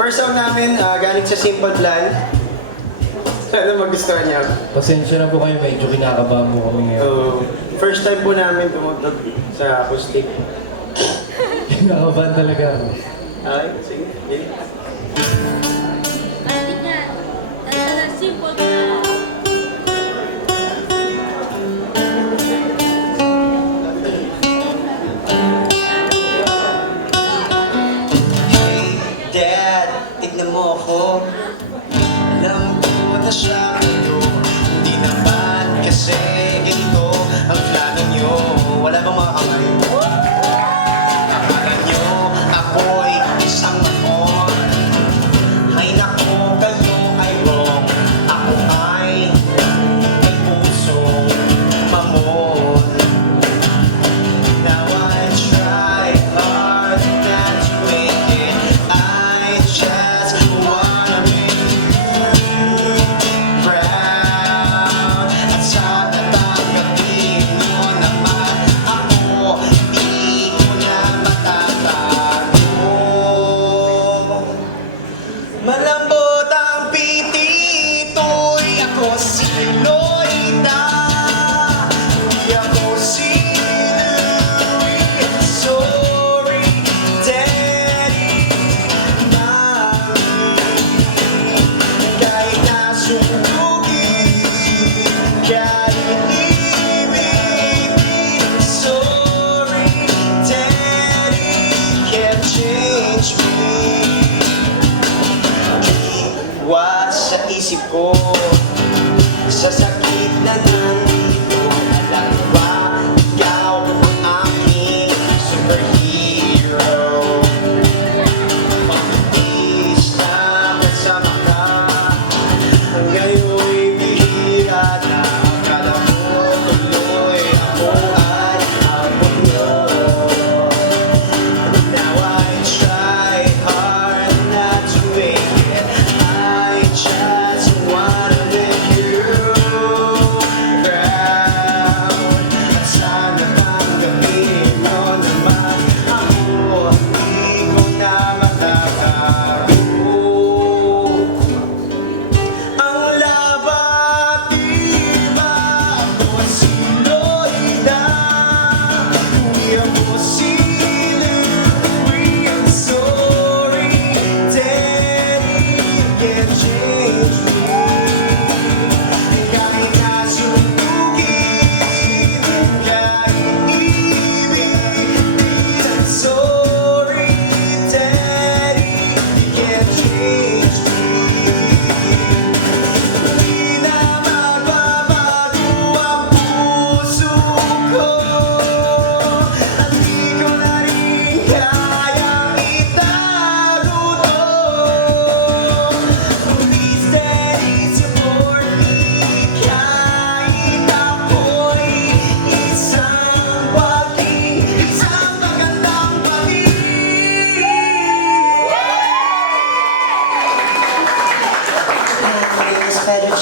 First song namin, ah, galing sa Simple Plan. Sana magustuhan niya. Pasensya na po kayo, medyo kinakabahan po kami ngayon. So, first time po namin tumuntog sa acoustic. Kinakabahan talaga ako. Okay, sige. Yeah. ko. Sa sakit na Yeah.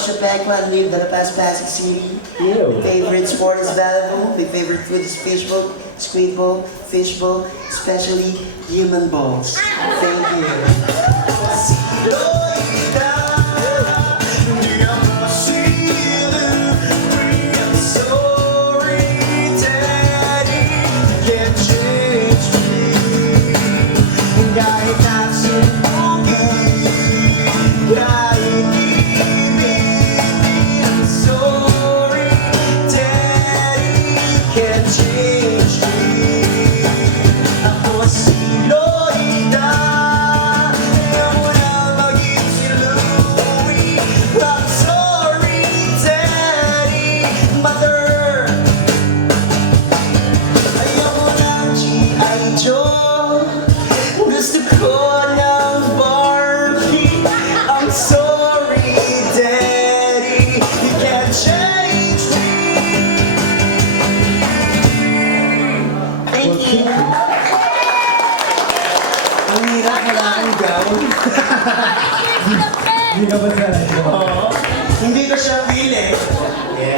Marsha background lived that a past City. Ew. Favorite sport is volleyball. My favorite food is fishbowl, squid bowl, fishbowl, especially human balls. Thank you. kalakan gown. Hindi ka ba sa... Oo. Hindi ko siya feel eh.